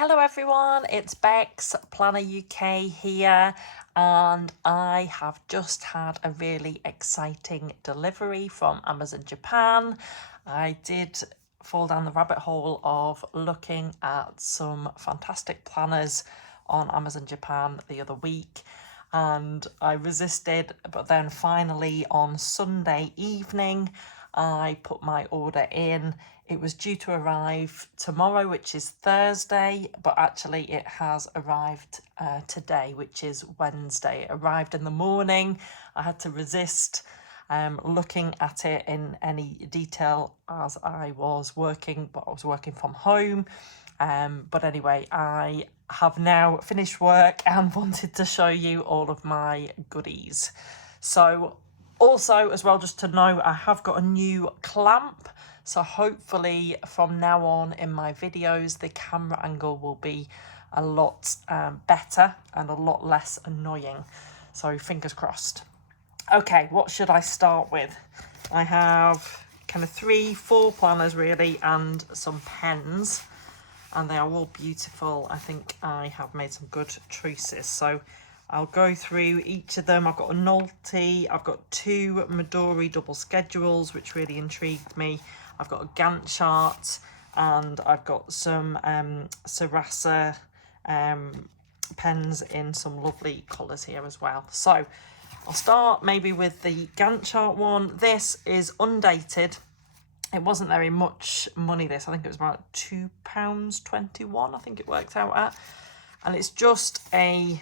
Hello everyone, it's Bex, Planner UK here, and I have just had a really exciting delivery from Amazon Japan. I did fall down the rabbit hole of looking at some fantastic planners on Amazon Japan the other week, and I resisted, but then finally on Sunday evening I put my order in. It was due to arrive tomorrow, which is Thursday, but actually it has arrived today, which is Wednesday. It arrived in the morning. I had to resist looking at it in any detail as I was working, but I was working from home. But anyway, I have now finished work and wanted to show you all of my goodies. So also as well, just to know, I have got a new clamp. So hopefully from now on in my videos, the camera angle will be a lot better and a lot less annoying. So fingers crossed. Okay, what should I start with? I have kind of 4 planners really and some pens, and they are all beautiful. I think I have made some good choices. So I'll go through each of them. I've got a Nolte, I've got 2 Midori double schedules, which really intrigued me. I've got a Gantt chart, and I've got some Sarasa pens in some lovely colours here as well. So I'll start maybe with the Gantt chart one. This is Undated. It wasn't very much money, this. I think it was about £2.21, I think it worked out at. And it's just I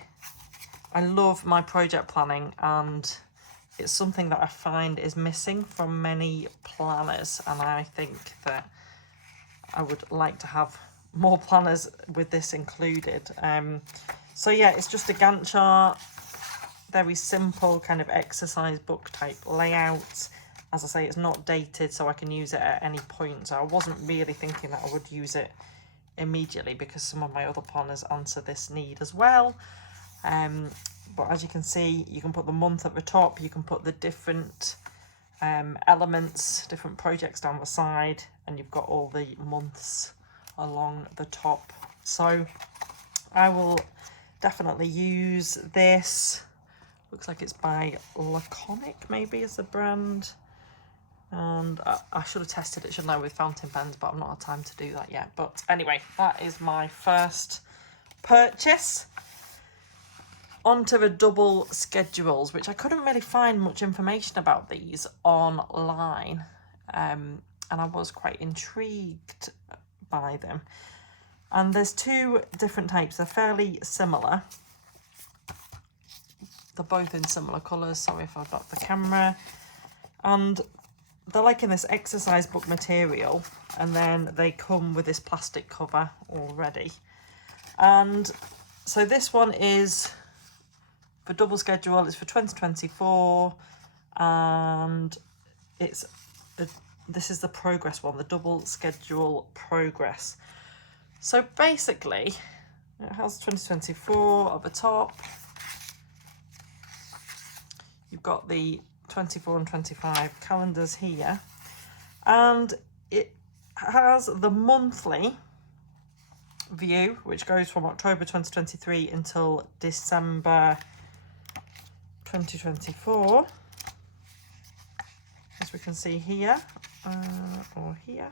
love my project planning, and it's something that I find is missing from many planners, and I think that I would like to have more planners with this included. So yeah, it's just a Gantt chart, very simple kind of exercise book type layout. As I say, it's not dated, so I can use it at any point. So I wasn't really thinking that I would use it immediately, because some of my other planners answer this need as well. But as you can see, you can put the month at the top, you can put the different elements, different projects down the side, and you've got all the months along the top. So I will definitely use this. Looks like it's by Laconic, maybe, is the brand. And I should have tested it, shouldn't I, with fountain pens, but I've not had time to do that yet. But anyway, that is my first purchase. Onto the double schedules, which I couldn't really find much information about these online, and I was quite intrigued by them. And there's 2 different types. They're fairly similar. They're both in similar colours. Sorry if I've got the camera. And they're like in this exercise book material, and then they come with this plastic cover already. And so this one is for double schedule, it's for 2024, and this is the progress one, the double schedule progress. So basically it has 2024 at the top. You've got the 24 and 25 calendars here, and it has the monthly view, which goes from October 2023 until December 2024, as we can see here, or here.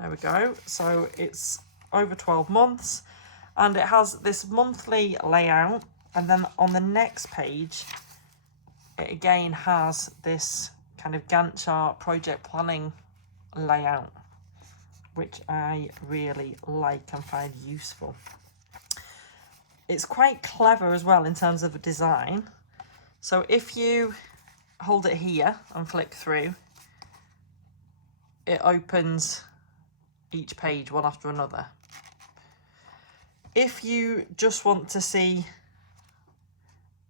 There we go. So it's over 12 months, and it has this monthly layout, and then on the next page it again has this kind of Gantt chart project planning layout, which I really like and find useful. It's quite clever as well in terms of the design. So if you hold it here and flick through, it opens each page one after another. If you just want to see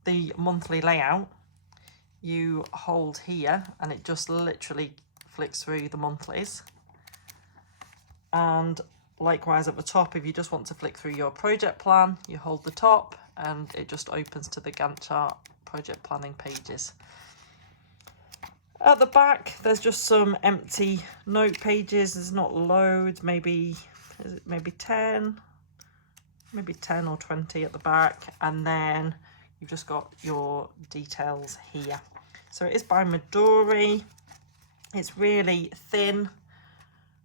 the monthly layout, you hold here and it just literally flicks through the monthlies. And likewise at the top, if you just want to flick through your project plan, you hold the top and it just opens to the Gantt chart project planning pages. At the back, there's just some empty note pages. There's not loads, maybe, is it maybe 10? Maybe 10 or 20 at the back. And then you've just got your details here. So it is by Midori. It's really thin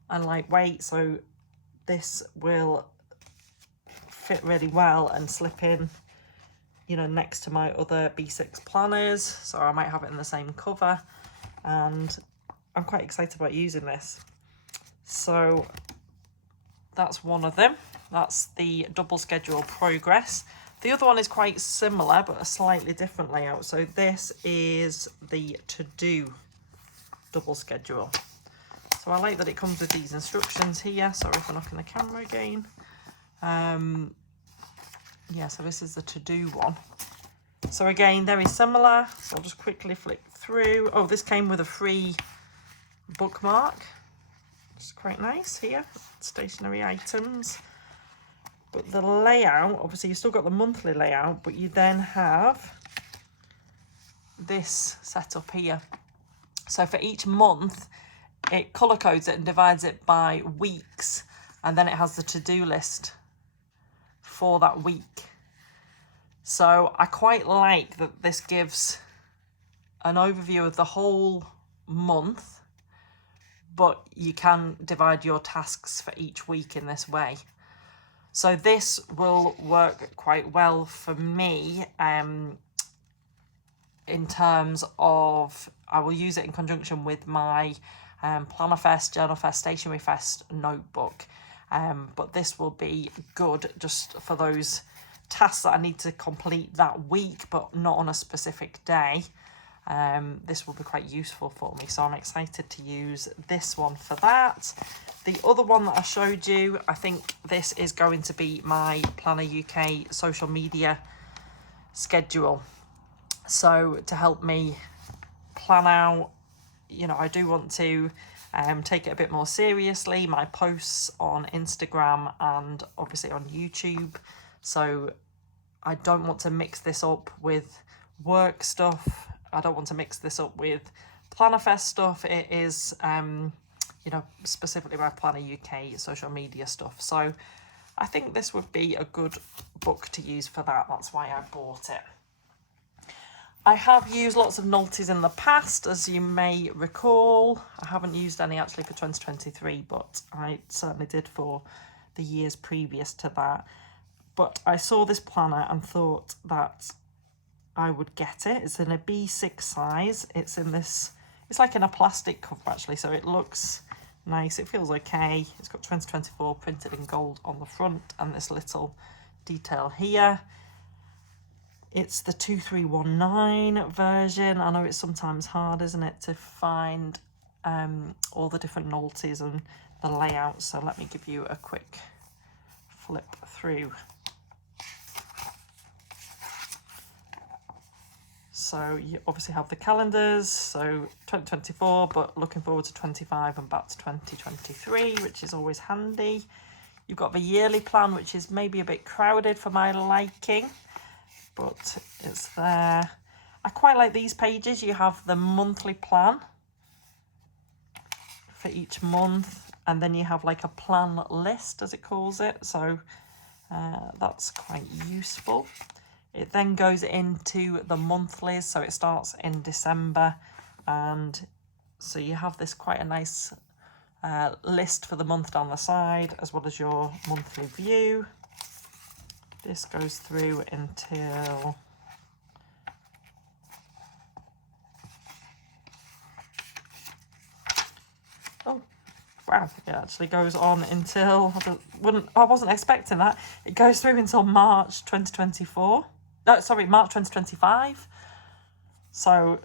and lightweight, so this will fit really well and slip in, you know, next to my other B6 planners. So I might have it in the same cover, and I'm quite excited about using this. So that's one of them. That's the double schedule progress. The other one is quite similar, but a slightly different layout. So this is the to-do double schedule. So I like that it comes with these instructions here. Sorry for knocking the camera again. Yeah, so this is the to-do one. So again, very similar. So I'll just quickly flick through. Oh, this came with a free bookmark. It's quite nice here. Stationery items. But the layout, obviously you've still got the monthly layout, but you then have this set up here. So for each month, it colour codes it and divides it by weeks, and then it has the to-do list for that week. So I quite like that this gives an overview of the whole month, but you can divide your tasks for each week in this way. So this will work quite well for me in terms of, I will use it in conjunction with my PlannerFest, JournalFest, StationeryFest notebook. But this will be good just for those tasks that I need to complete that week, but not on a specific day. This will be quite useful for me, so I'm excited to use this one for that. The other one that I showed you, I think this is going to be my Planner UK social media schedule. So to help me plan out, you know, I do want to take it a bit more seriously, my posts on Instagram and obviously on YouTube. So I don't want to mix this up with work stuff. I don't want to mix this up with PlannerFest stuff. It is, you know, specifically my Planner UK social media stuff. So I think this would be a good book to use for that. That's why I bought it. I have used lots of Nolties in the past, as you may recall. I haven't used any actually for 2023, but I certainly did for the years previous to that. But I saw this planner and thought that I would get it. It's in a B6 size. It's in this, it's like in a plastic cover actually, so it looks nice. It feels okay. It's got 2024 printed in gold on the front and this little detail here. It's the 2319 version. I know it's sometimes hard, isn't it, to find all the different Nolties and the layouts. So let me give you a quick flip through. So you obviously have the calendars, so 2024, but looking forward to 25 and back to 2023, which is always handy. You've got the yearly plan, which is maybe a bit crowded for my liking, but it's there. I quite like these pages. You have the monthly plan for each month, and then you have like a plan list, as it calls it. So that's quite useful. It then goes into the monthlies, so it starts in December, and so you have this quite a nice list for the month down the side, as well as your monthly view. This goes through until wow, it actually goes on until I wasn't expecting that. It goes through until March 2024. No, sorry, March 2025. So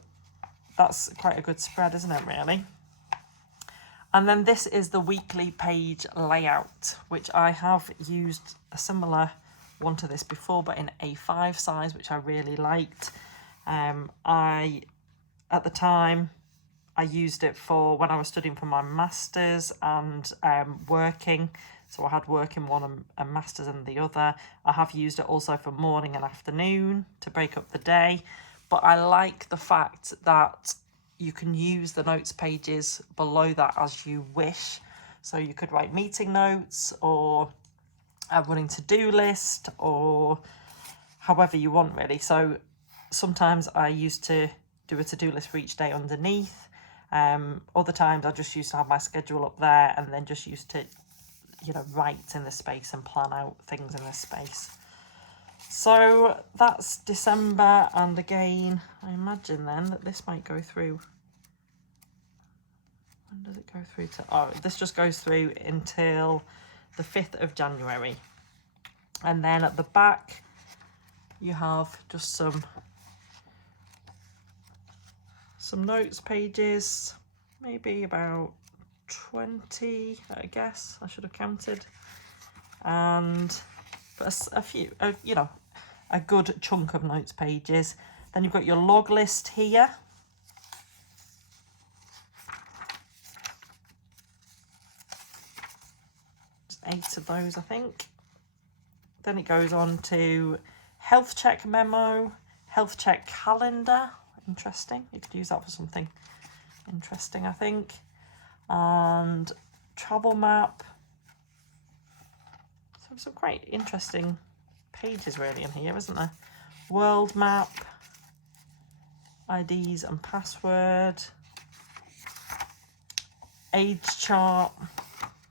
that's quite a good spread, isn't it, really? And then this is the weekly page layout, which I have used a similar one to this before, but in A5 size, which I really liked. At the time, I used it for when I was studying for my masters and working. So I had work in one and masters in the other. I have used it also for morning and afternoon to break up the day. But I like the fact that you can use the notes pages below that as you wish. So you could write meeting notes or a running to-do list or however you want really. So sometimes I used to do a to-do list for each day underneath. Other times I just used to have my schedule up there and then just used to, you know, write in this space and plan out things in this space. So that's December, and again, I imagine then that this might go through. When does it go through to? Oh, this just goes through until the 5th of January. And then at the back, you have just some notes pages, maybe about 20, I guess. I should have counted. And a few, you know, a good chunk of notes pages. Then you've got your log list here. Just 8 of those, I think. Then it goes on to health check memo, health check calendar. Interesting. You could use that for something interesting, I think. And travel map. So some quite interesting pages really in here, isn't there? World map, IDs and password, age chart.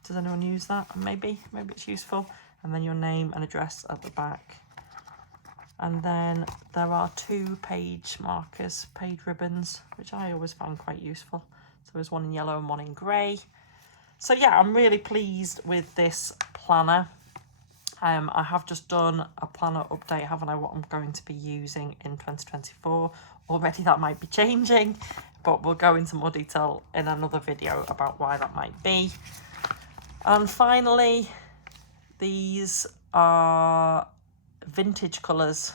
Does anyone use that? Maybe it's useful. And then your name and address at the back. And then there are 2 page markers, page ribbons, which I always found quite useful. So there's one in yellow and one in grey. So yeah, I'm really pleased with this planner. I have just done a planner update, haven't I, what I'm going to be using in 2024. Already that might be changing, but we'll go into more detail in another video about why that might be. And finally, these are vintage colours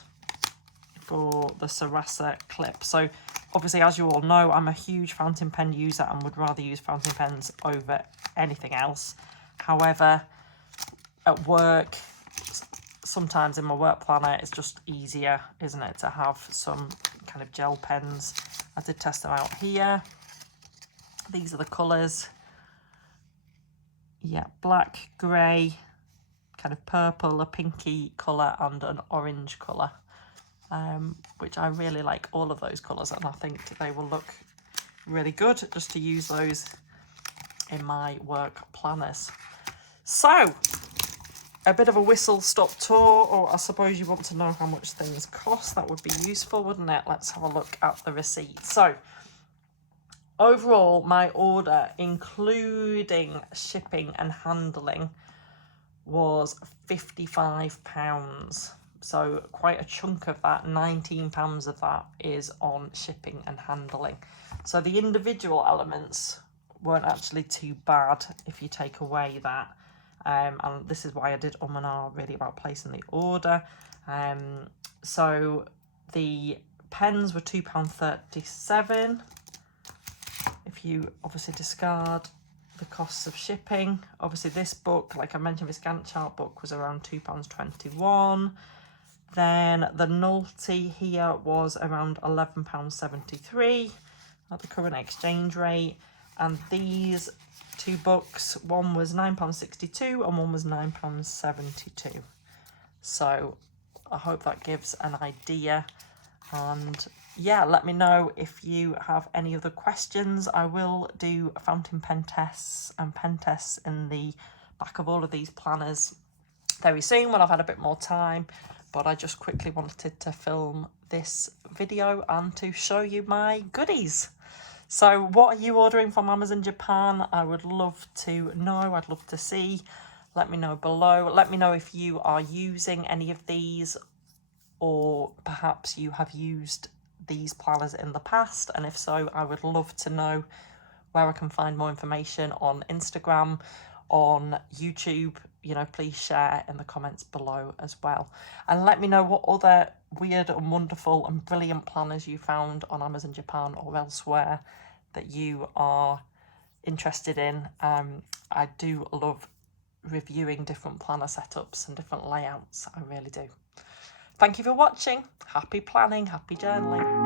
for the Sarasa clip. So obviously, as you all know, I'm a huge fountain pen user and would rather use fountain pens over anything else. However, at work, sometimes in my work planner, it's just easier, isn't it, to have some kind of gel pens. I did test them out here. These are the colours. Yeah, black, grey, kind of purple, a pinky colour and an orange colour, which I really like all of those colours, and I think they will look really good just to use those in my work planners. So, a bit of a whistle-stop tour, or I suppose you want to know how much things cost. That would be useful, wouldn't it? Let's have a look at the receipt. So, overall, my order, including shipping and handling, was £55. So quite a chunk of that, £19 of that, is on shipping and handling. So the individual elements weren't actually too bad if you take away that. And this is why I did and ah really about placing the order. So the pens were £2.37. If you obviously discard the costs of shipping, obviously this book, like I mentioned, this Gantt chart book was around £2.21. Then the Nolte here was around £11.73 at the current exchange rate. And these 2 books, one was £9.62 and one was £9.72. So I hope that gives an idea. And yeah, let me know if you have any other questions. I will do fountain pen tests and pen tests in the back of all of these planners very soon when I've had a bit more time. But I just quickly wanted to film this video and to show you my goodies. So what are you ordering from Amazon Japan? I would love to know. I'd love to see. Let me know below. Let me know if you are using any of these, or perhaps you have used these planners in the past, and if so, I would love to know where I can find more information on Instagram, on YouTube. You know, please share in the comments below as well, and let me know what other weird and wonderful and brilliant planners you found on Amazon Japan or elsewhere that you are interested in. I do love reviewing different planner setups and different layouts. I really do. Thank you for watching. Happy planning, happy journaling.